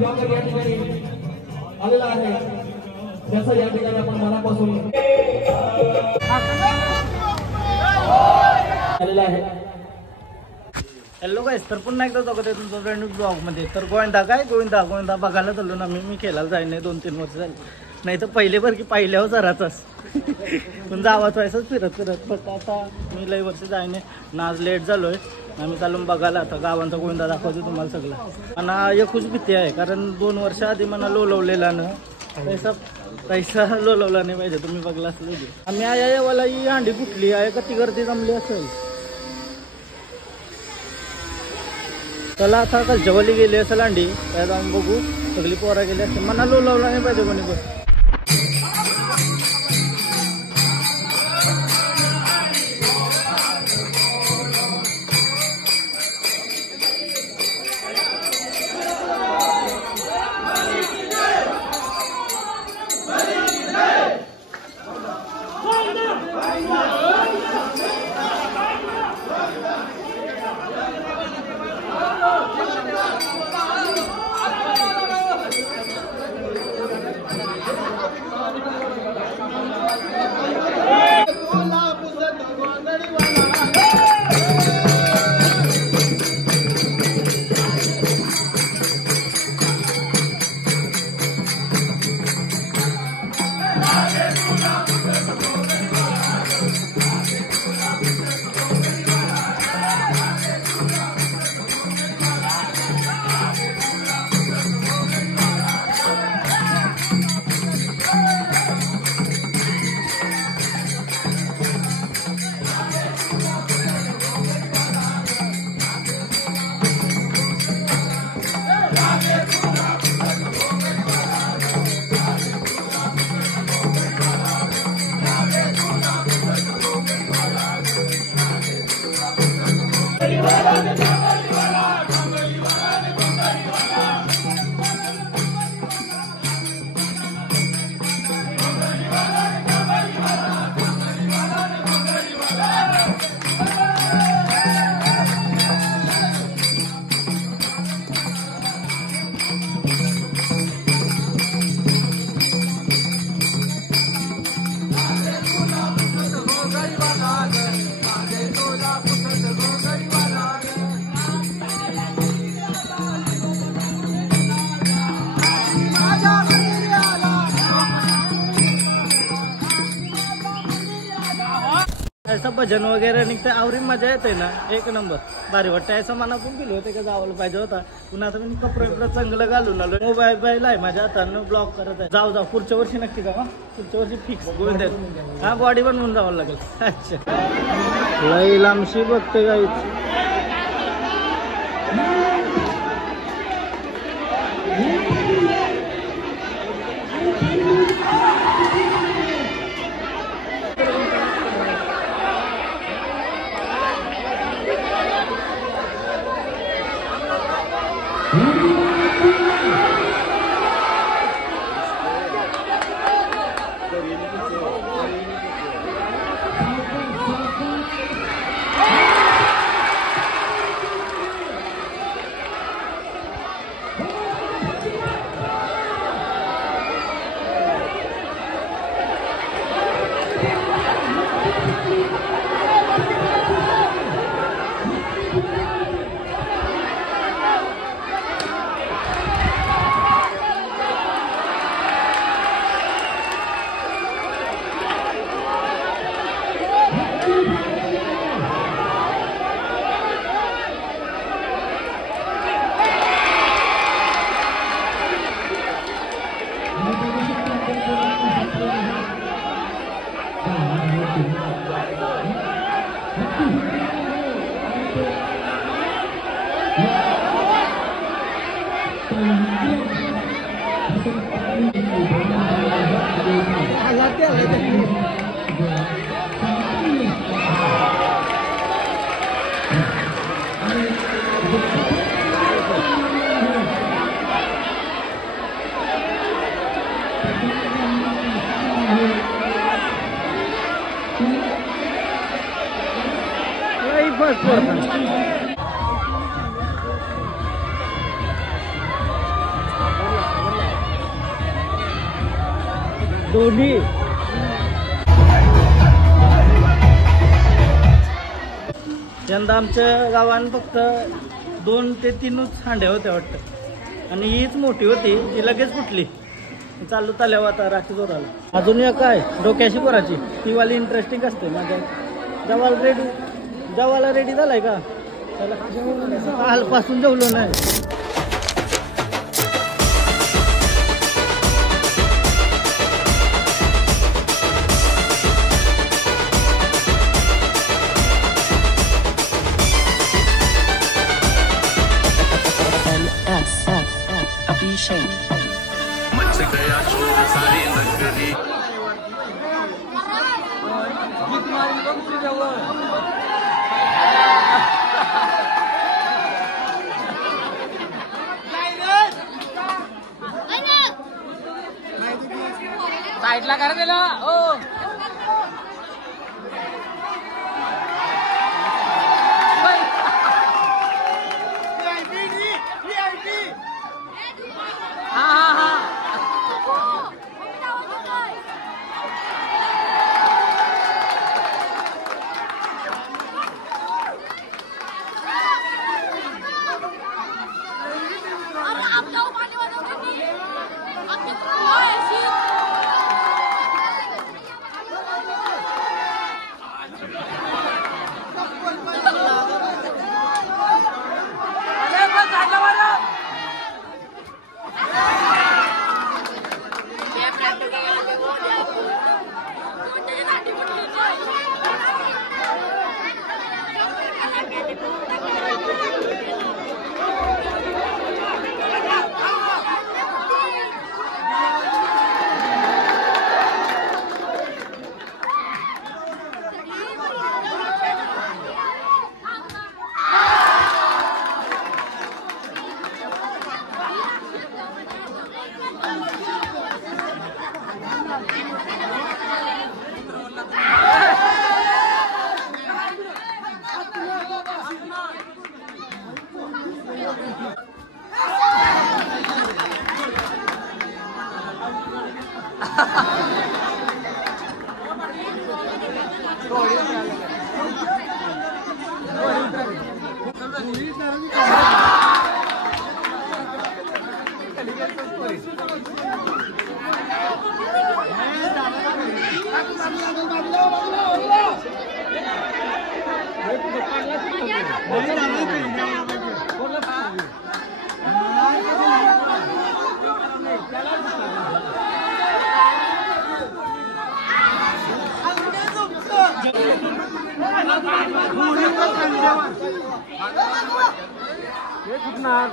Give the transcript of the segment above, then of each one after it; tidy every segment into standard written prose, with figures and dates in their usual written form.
स्वागत या ठिकाणी आलेला आहे, त्याचं या ठिकाणी आपण मनापासून आलेला आहे. हॅलो गाईस, तर पुन्हा एकदा स्वागत आहे तुमचं फ्रेंड ब्लॉगमध्ये. तर गोविंदा बघायला चाललो ना मी खेळायला जाईन नाही 2-3 वर्ष झाली, नाही तर पहिले बरं की पहिल्यावर जराचाच पण जावाच व्हायचंच फिरत फक्त आता मी लई वर्ष जाईन ना. आज लेट झालोय, आम्ही चालून बघायला आता गावांचा गोविंदा दाखवतो तुम्हाला सगळं. आणि एकूच भीती आहे, कारण 2 वर्ष आधी मला लोलवलेला ना पैसा लोलवला नाही पाहिजे. तुम्ही बघला असेल आम्ही आया ही हांडी फुटली आहे का ती गर्दी जमली असेल. चला आता कलच्यावाली गेली असेल अंडी, त्या जाऊन बघू. सगळी पोरा गेली असेल, मना लोलावला नाही पाहिजे कोणी पण. ऐसा भजन वगैरे निघतं, आवरी मजा येते ना, एक नंबर भारी वाटतं. असं मनातून गेलो होते का जावलं पाहिजे होता. पुन्हा आता मी कपडे चांगलं घालून आलो. मोबाईल आहे माझ्या हातानं, ब्लॉक करत आहे. जाऊ पुढच्या वर्षी नक्की जावा, पुढच्या वर्षी फिक्स गोविंद. हा बॉडी बनवून जावं लागेल. अच्छा लई लांबशी बघते गाईच. दोन्ही यंदा आमच्या गावात फक्त 2 ते 3च हांड्या होत्या वाटतं आणि हीच मोठी होती ती लगेच फुटली. चालू ताल्यावर आता राखी जोराला. अजून एक काय डोक्याशी पोराची ती वाली इंटरेस्टिंग असते. माझ्या जवाला रेडी झालाय का? कालपासून जेवलो नाही. साईडला करा त्याला. ओ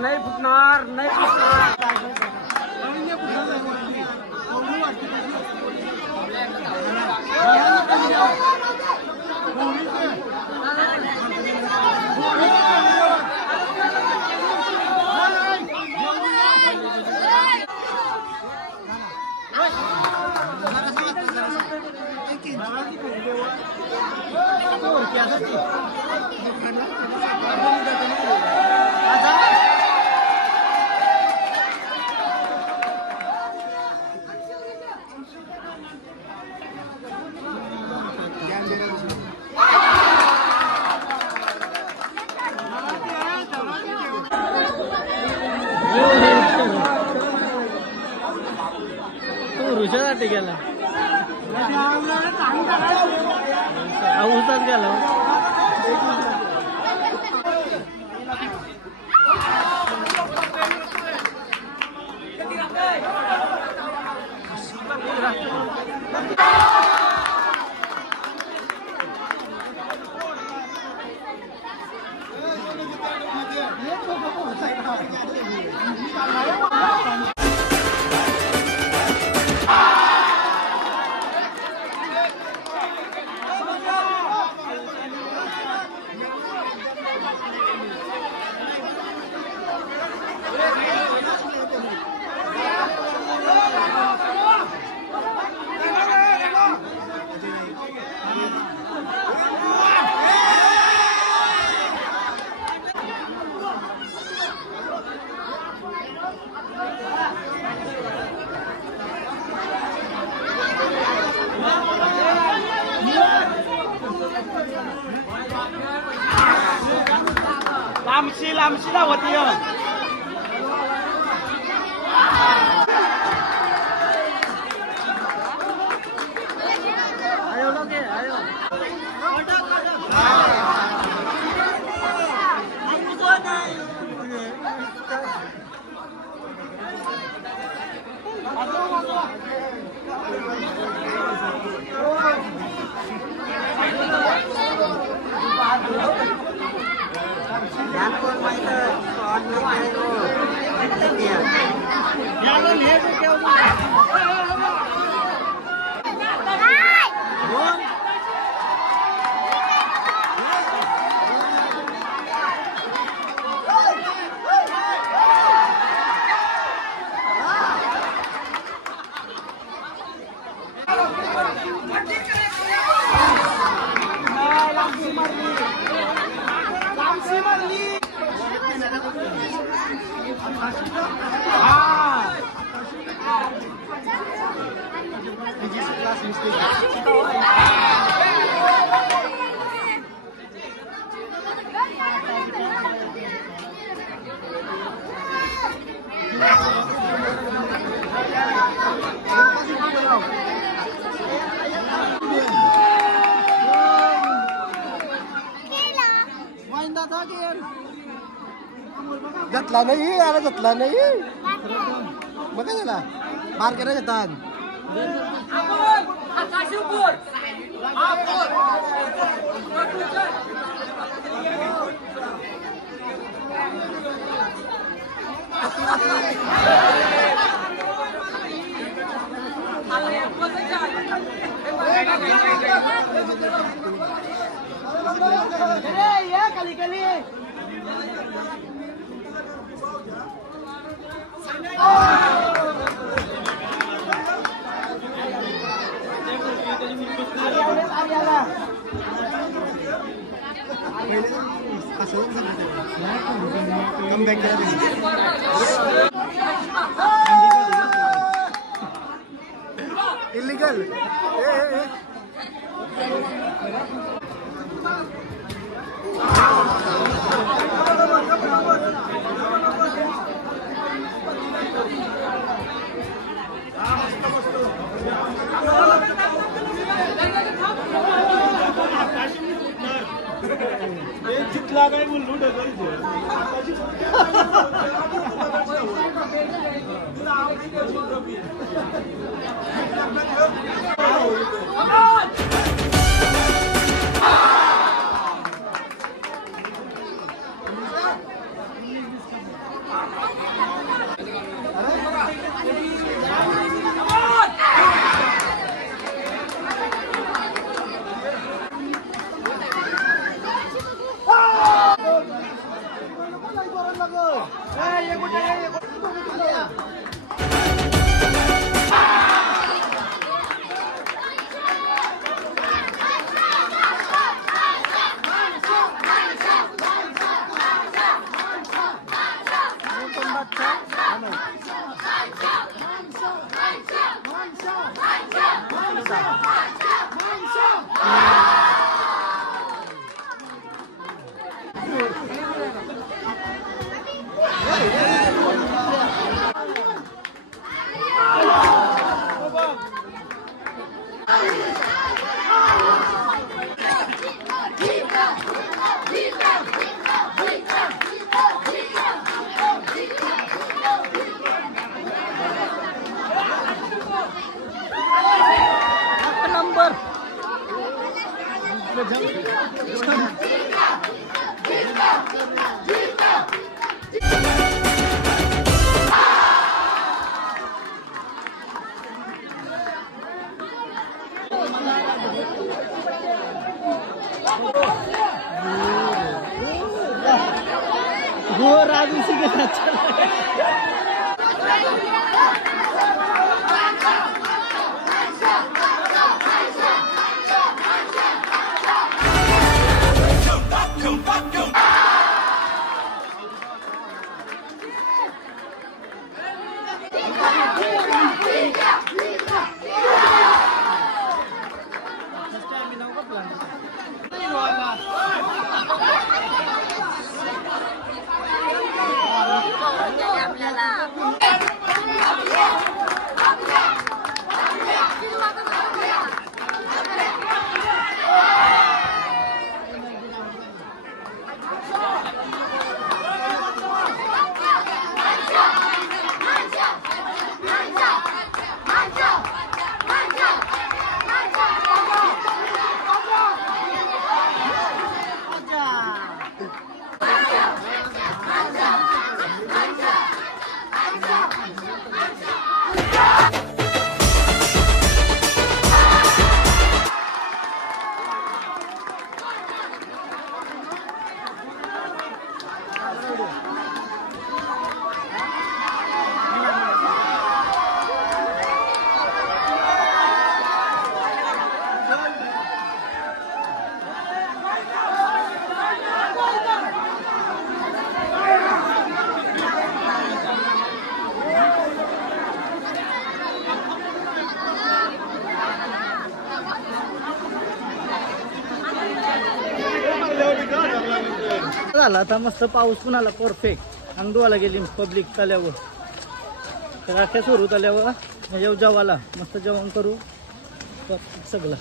नाही फुटणार नाही रुशासाठी गेला उसाच गेला. लांबशी धावत ये. आयो लोग आयो. Gatla नाही यार gatla नाही मग काय झाला मार करायला येतात illegal जितला काय बोलू वो राज उसी के साथ चल रहा है। झाला आता, मस्त पाऊस पण आला परफेक्ट. अंग धुवायला गेली पब्लिक तल्यावर, तर अख्या सुरू तल्यावर येऊ जेवायला, मस्त जेवण करू सगळं.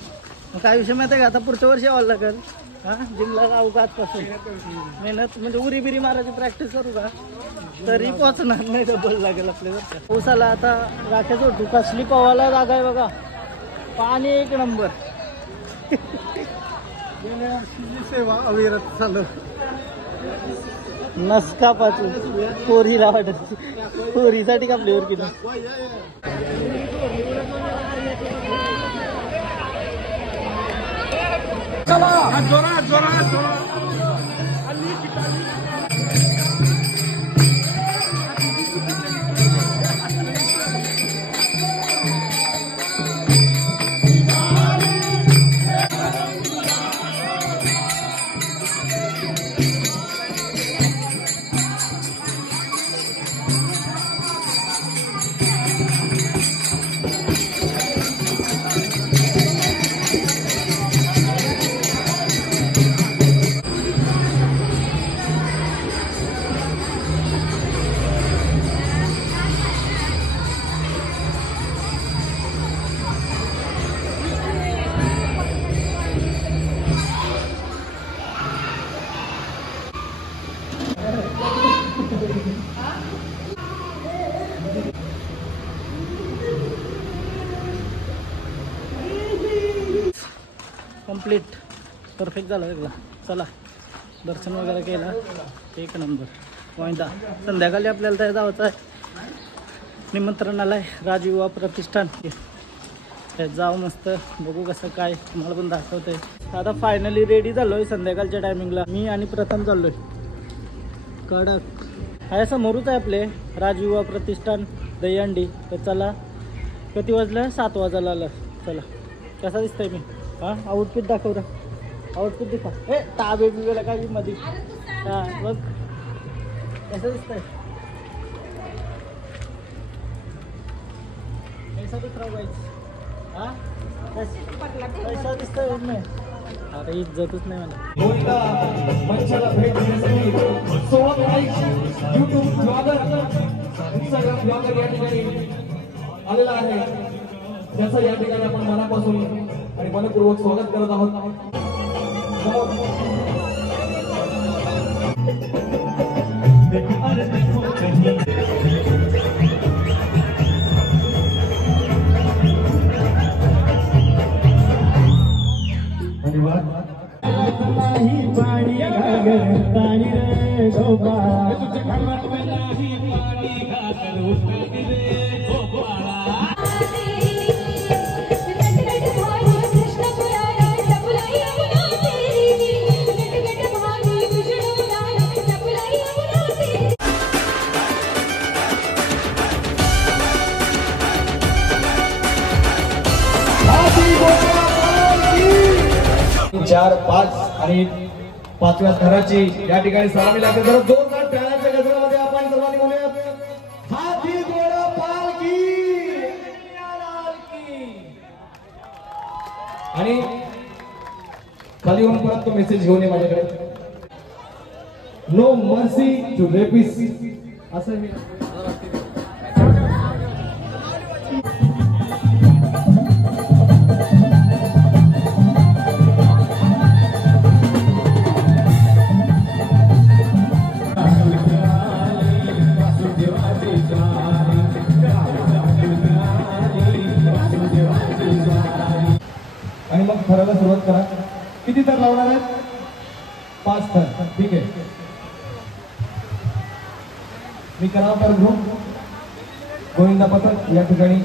मग काय विषय माहिती आहे का, आता पुढच्या वर्षी यावं लागेल. हा जिमला जाऊ का आजपासून, मेहनत म्हणजे उरी बिरी मारायची प्रॅक्टिस करू का, तरी पोचणार नाही, डबल लागेल आपल्याला. पावसाला आता राख्या सोडतो, कसली पवायला जागा आहे बघा, पाणी एक नंबर. सेवा अविरत चालू. नसका पाचू पोरीला वाटत, पोरीसाठी कापलीवर किती. कंप्लीट परफेक्ट झालं सगळं. चला दर्शन वगैरे केलं, एक नंबर. गोविंदा संध्याकाळी आपल्याला त्या जायचं आहे, निमंत्रणाला आहे राजयुवा प्रतिष्ठान. त्यात जाऊ मस्त, बघू कसं काय, तुम्हाला पण दाखवतंय. आता फायनली रेडी झालो आहे संध्याकाळच्या टायमिंगला. मी आणि प्रथम चाललो आहे कडक. आहे समोरच आहे आपले राजयुवा प्रतिष्ठान दहीहंडी. तर चला, किती वाजलं, 7 वाजायला आलं. चला कसा दिसतंय मी, हां आउटफिट दाखव रा, आउटफिट दिखा. ए ताबे बिबेला काय मध्ये, हां बघ कसं दिसतंय, कैसा दिख रहा गाइस, हां कैसा दिसतंय नाही. आता इज्जतच नाही मला. गोविंदा मंचाला भेट देण्यासाठी 16 तारीख YouTube ब्लॉगर, Instagram ब्लॉगर या ठिकाणी आलेला आहे, त्याचं या ठिकाणी आपण मनापासून आणि मनपूर्वक स्वागत करत आहोत. चार 5 आणि 5व्या थराची या ठिकाणी सलामी लागते. जरा जोरदार टाळ्यांच्या गजरामध्ये आपण सर्वांनी बोलूया, हाती घोडा पालखी. आणि खाली येऊन परत तो मेसेज घेऊन ये माझ्याकडे, नो मर्सी टू रेपिस, असं मी आणि मग थराला सुरुवात करा. किती थर लावणार आहेत, 5 थर. ठीक आहे, मी करावा पर घेऊ. गोविंदा पथक या ठिकाणी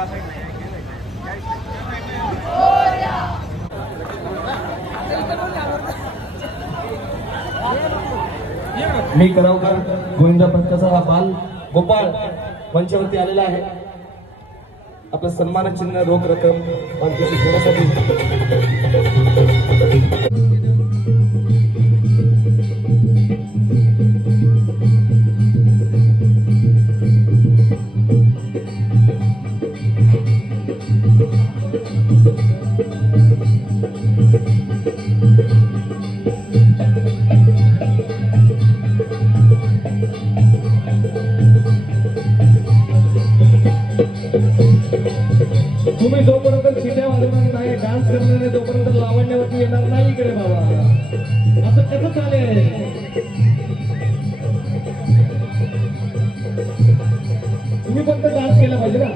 मी करावकर गोविंदा पंथाचा हा बाल गोपाळ मंचावरती आलेला आहे. आपलं सन्मान चिन्ह रोख रक्कम पालखीची घेण्यासाठी तुम्ही जोपर्यंत शिट्या वाजवणार नाही, डान्स करणार नाही, तोपर्यंत लावण्यावरती येणार नाही इकडे बाबा. असं कसं चालेल? तुम्ही फक्त डान्स केला पाहिजे ना.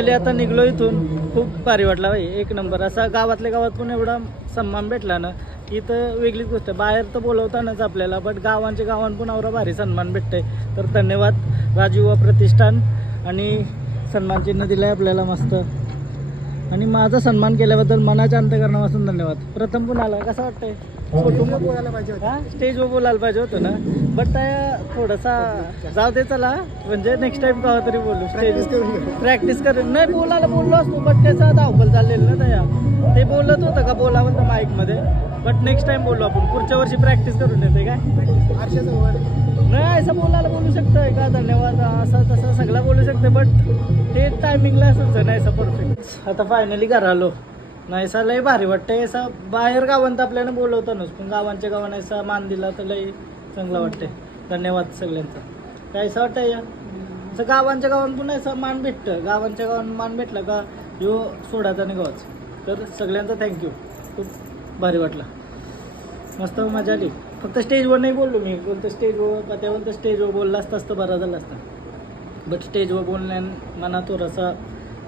फायनली आता निघलो इथून. खूप भारी वाटला भाई, एक नंबर. असा गावातल्या गावात पण एवढा सन्मान भेटला ना की तर वेगळीच गोष्ट आहे. बाहेर तर बोलवतानाच आपल्याला, बट गावांच्या गावान पण एवढा भारी सन्मान भेटतंय. तर धन्यवाद राजयुवा प्रतिष्ठान, आणि सन्मान चिन्ह दिलंय आपल्याला मस्त. आणि माझा सन्मान केल्याबद्दल मनाच्या अंतःकरणापासून धन्यवाद. प्रथम पुन्हाला कसं वाटतंय? बोलायला पाहिजे होतं. स्टेजवर बोलायला पाहिजे होतं ना, बट थोडासा जाऊ दे चला, म्हणजे नेक्स्ट टाइम कवा तरी बोलू. स्टेज प्रॅक्टिस करेन. नाही बोलायला बोललो असतो, बट त्याचा धावपल चाललेलं ना त्या. ते बोलत होतं का बोलावं तर माईक मध्ये, बट नेक्स्ट टाइम बोलू आपण. पुढच्या वर्षी प्रॅक्टिस करून येते काय नाही, असं बोलायला बोलू शकतोय का धन्यवाद असं तसं सगळं बोलू शकते, बट ते टायमिंगला असंच नाही असं परफेक्ट. आता फायनली घरा आलो. नाही सा लय भारी वाटतंय. असं बाहेर गावांत आपल्याला बोलवतानच, पण गावांच्या गावांना असा मान दिला तर लय चांगला वाटतंय. धन्यवाद सगळ्यांचा. काय असं वाटतंय असं गावांच्या गावांत पण असं मान भेटतं. गावांच्या गावांना मान भेटला का ह्यो सोडाचा आणि गावाच. तर सगळ्यांचा थँक्यू. खूप भारी वाटलं, मस्त मजा आली. फक्त स्टेजवर नाही बोललो मी. बोलतो स्टेजवर त्यावर स्टेजवर बोलला असताच तर बरा झाला असता, बट स्टेजवर बोलण्या मना थोडासा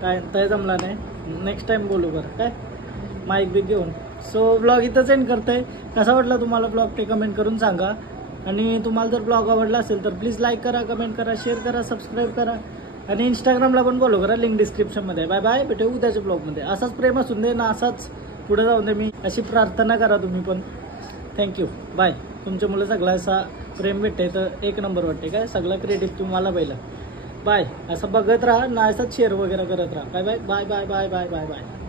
काय तय जमला नाही. नेक्स्ट टाइम बोलू बरं काय, माईक बिक घेऊन. सो ब्लॉग इथंच एंड करतोय. कसा वाटला तुम्हाला ब्लॉग ते कमेंट करून सांगा. आणि तुम्हाला जर ब्लॉग आवडला असेल तर प्लीज लाईक करा, कमेंट करा, शेअर करा, सबस्क्राईब करा. आणि इंस्टाग्रामला पण फॉलो करा, लिंक डिस्क्रिप्शनमध्ये. बाय बाय, भेटू उद्याच्या ब्लॉगमध्ये. असाच प्रेम असून दे ना, असाच पुढे जाऊन दे. मी अशी प्रार्थना करा तुम्ही पण. Thank you, bye. तुमच्यामुळे सगळा असा प्रेम भेटते तर एक नंबर वाटते काय. सगळं क्रेडिट तुम्हाला पहिलं. बाय. असं बघत राहा ना, असंच शेअर वगैरे करत राहा. Bye bye bye bye bye bye bye bye.